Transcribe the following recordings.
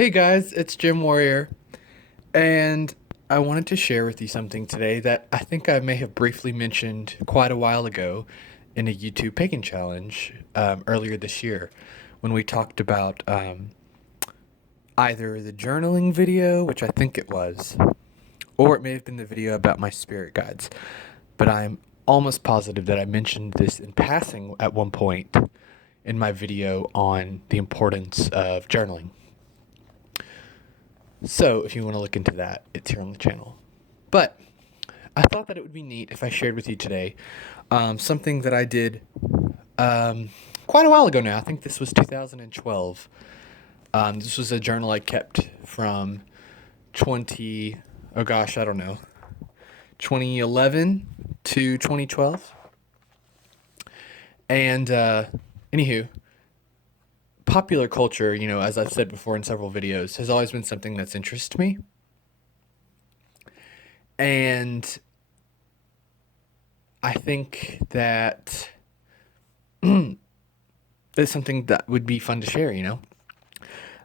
Hey guys, it's Jim Warrior, and I wanted to share with you something today that I think I may have briefly mentioned quite a while ago in a YouTube Pagan Challenge earlier this year when we talked about either the journaling video, which I think it was, or it may have been the video about my spirit guides. But I'm almost positive that I mentioned this in passing at one point in my video on the importance of journaling. So, if you want to look into that, it's here on the channel. But I thought that it would be neat if I shared with you today something that I did quite a while ago now. I think this was 2012. This was a journal I kept from 2011 to 2012. And anywho, popular culture, as I've said before in several videos, has always been something that's interested me. And I think that it's something that would be fun to share.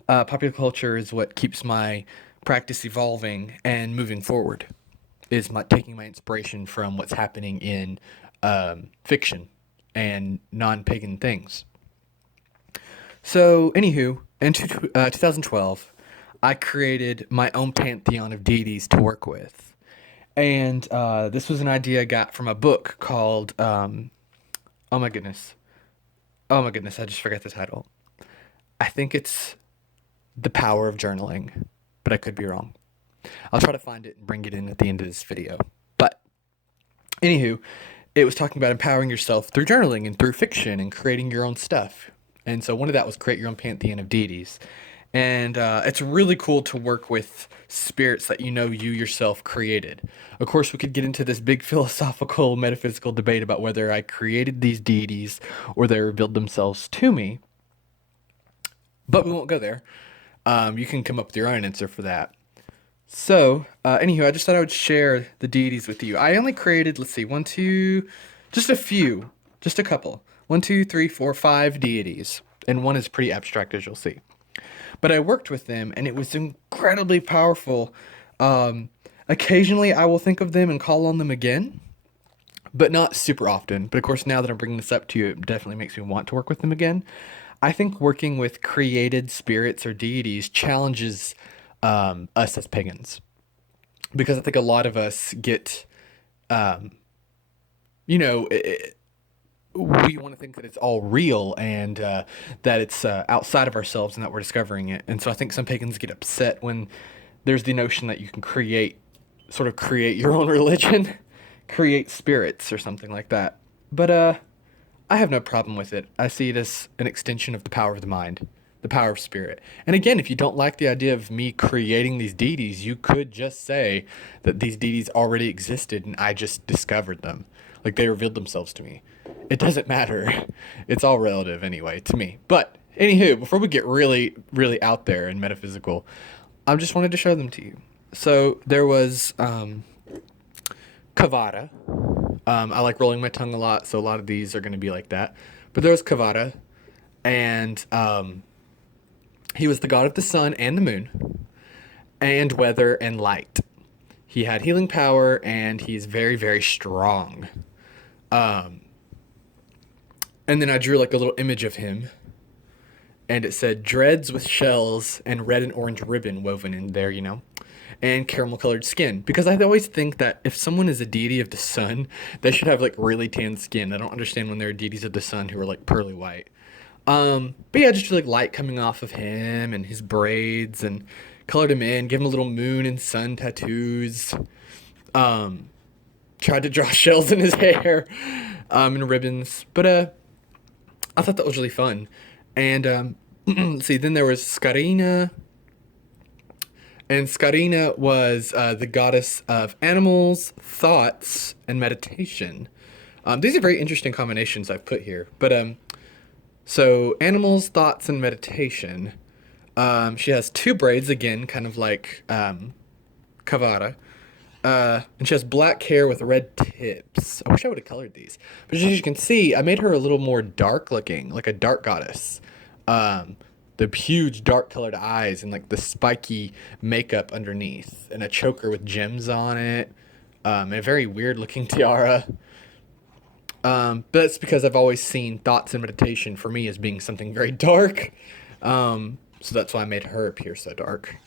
Popular culture is what keeps my practice evolving and moving forward, is taking my inspiration from what's happening in fiction and non-pagan things. So, anywho, in 2012, I created my own pantheon of deities to work with. And this was an idea I got from a book called, oh my goodness. Oh my goodness, I just forgot the title. I think it's The Power of Journaling, but I could be wrong. I'll try to find it and bring it in at the end of this video. But, anywho, it was talking about empowering yourself through journaling and through fiction and creating your own stuff. And so one of that was create your own pantheon of deities. And it's really cool to work with spirits that you yourself created. Of course, we could get into this big philosophical, metaphysical debate about whether I created these deities or they revealed themselves to me. But we won't go there. You can come up with your own answer for that. So, anywho, I just thought I would share the deities with you. I only created, let's see, just a few, just a couple. 1, 2, 3, 4, 5 deities. And one is pretty abstract, as you'll see. But I worked with them, and it was incredibly powerful. Occasionally, I will think of them and call on them again, but not super often. But of course, now that I'm bringing this up to you, it definitely makes me want to work with them again. I think working with created spirits or deities challenges us as pagans, because I think a lot of us get, we want to think that it's all real and that it's outside of ourselves and that we're discovering it. And so I think some pagans get upset when there's the notion that you can create your own religion, create spirits or something like that. But I have no problem with it. I see it as an extension of the power of the mind, the power of spirit. And again, if you don't like the idea of me creating these deities, you could just say that these deities already existed and I just discovered them. Like they revealed themselves to me. It doesn't matter. It's all relative anyway to me. But anywho, before we get really, really out there and metaphysical, I just wanted to show them to you. So there was Kavada. I like rolling my tongue a lot, so a lot of these are going to be like that. But there was Kavada, and he was the god of the sun and the moon, and weather and light. He had healing power, and he's very, very strong. And then I drew like a little image of him, and it said dreads with shells and red and orange ribbon woven in there, and caramel colored skin. Because I always think that if someone is a deity of the sun, they should have like really tan skin. I don't understand when there are deities of the sun who are like pearly white. But yeah, just like light coming off of him and his braids, and colored him in, give him a little moon and sun tattoos. Tried to draw shells in his hair, and ribbons. But I thought that was really fun. And let's see, then there was Scarina. And Scarina was the goddess of animals, thoughts, and meditation. These are very interesting combinations I've put here. But so animals, thoughts, and meditation. She has 2 braids, again, kind of like Kavada. And she has black hair with red tips. I wish I would have colored these. But as you can see, I made her a little more dark looking, like a dark goddess. the huge dark colored eyes and like the spiky makeup underneath, and a choker with gems on it, and a very weird looking tiara. But that's because I've always seen thoughts and meditation for me as being something very dark. So that's why I made her appear so dark.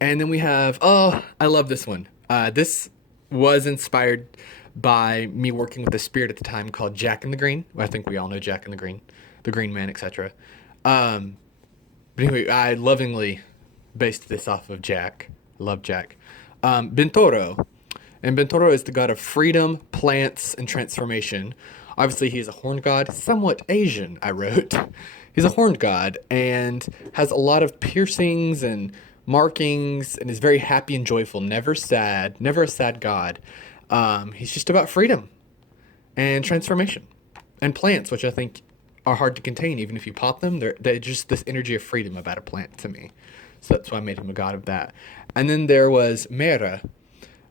And then we have, oh, I love this one. This was inspired by me working with a spirit at the time called Jack in the Green. Well, I think we all know Jack in the Green Man, etc. But anyway, I lovingly based this off of Jack. I love Jack. Bentoro. And Bentoro is the god of freedom, plants, and transformation. Obviously, he is a horned god, somewhat Asian, I wrote. He's a horned god and has a lot of piercings and markings and is very happy and joyful, never sad, never a sad god. He's just about freedom and transformation and plants, which I think are hard to contain. Even if you pop them, they're just this energy of freedom about a plant to me. So that's why I made him a god of that. And then there was Mera,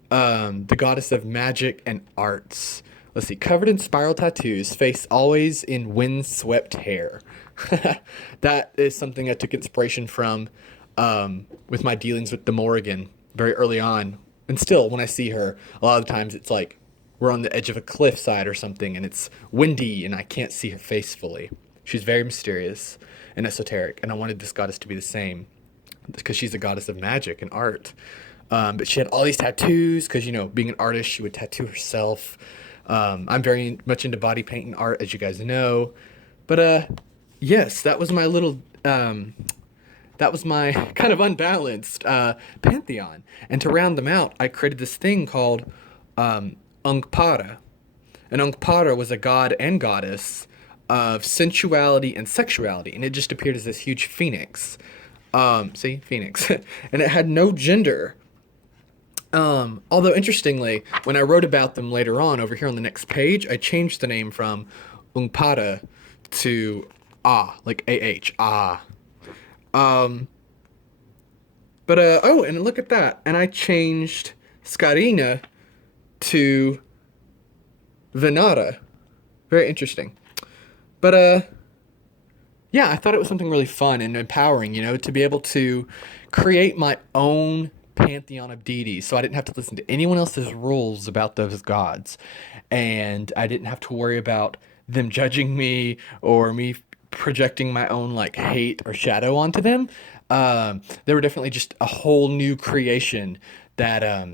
the goddess of magic and arts. Let's see, covered in spiral tattoos, face always in windswept hair. That is something I took inspiration from with my dealings with the Morrigan very early on. And still, when I see her, a lot of the times it's like we're on the edge of a cliffside or something, and it's windy, and I can't see her face fully. She's very mysterious and esoteric, and I wanted this goddess to be the same because she's a goddess of magic and art. But she had all these tattoos because, you know, being an artist, she would tattoo herself. I'm very much into body paint and art, as you guys know. But yes, that was my little, that was my kind of unbalanced pantheon. And to round them out, I created this thing called Ungpara. And Ungpara was a god and goddess of sensuality and sexuality. And it just appeared as this huge phoenix. See, phoenix. And it had no gender. Although interestingly, when I wrote about them later on over here on the next page, I changed the name from Ungpara to like AH, oh, and look at that. And I changed Scarina to Venara. Very interesting. But, yeah, I thought it was something really fun and empowering, you know, to be able to create my own pantheon of deities, so I didn't have to listen to anyone else's rules about those gods, and I didn't have to worry about them judging me or me projecting my own like hate or shadow onto them. They were definitely just a whole new creation that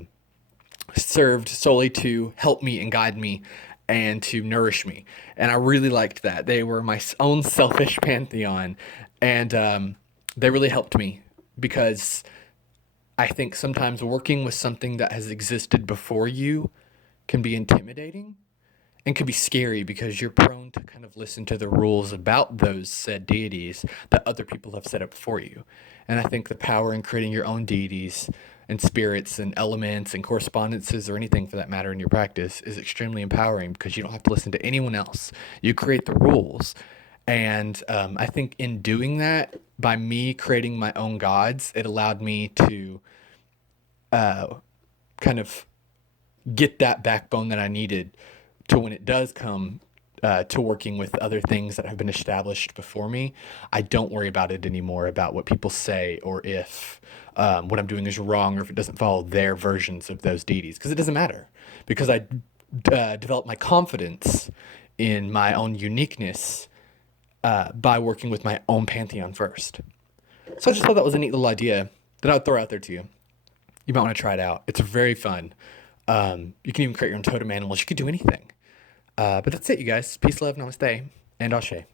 served solely to help me and guide me and to nourish me, and I really liked that. They were my own selfish pantheon, and they really helped me because I think sometimes working with something that has existed before you can be intimidating and can be scary because you're prone to kind of listen to the rules about those said deities that other people have set up for you. And I think the power in creating your own deities and spirits and elements and correspondences or anything for that matter in your practice is extremely empowering because you don't have to listen to anyone else. You create the rules. And I think in doing that, by me creating my own gods, it allowed me to kind of get that backbone that I needed to when it does come to working with other things that have been established before me. I don't worry about it anymore, about what people say or if what I'm doing is wrong or if it doesn't follow their versions of those deities, because it doesn't matter, because I developed my confidence in my own uniqueness by working with my own pantheon first. So I just thought that was a neat little idea that I would throw out there to you. You might want to try it out. It's very fun. You can even create your own totem animals. You could do anything. But that's it, you guys. Peace, love, namaste, and Ashe.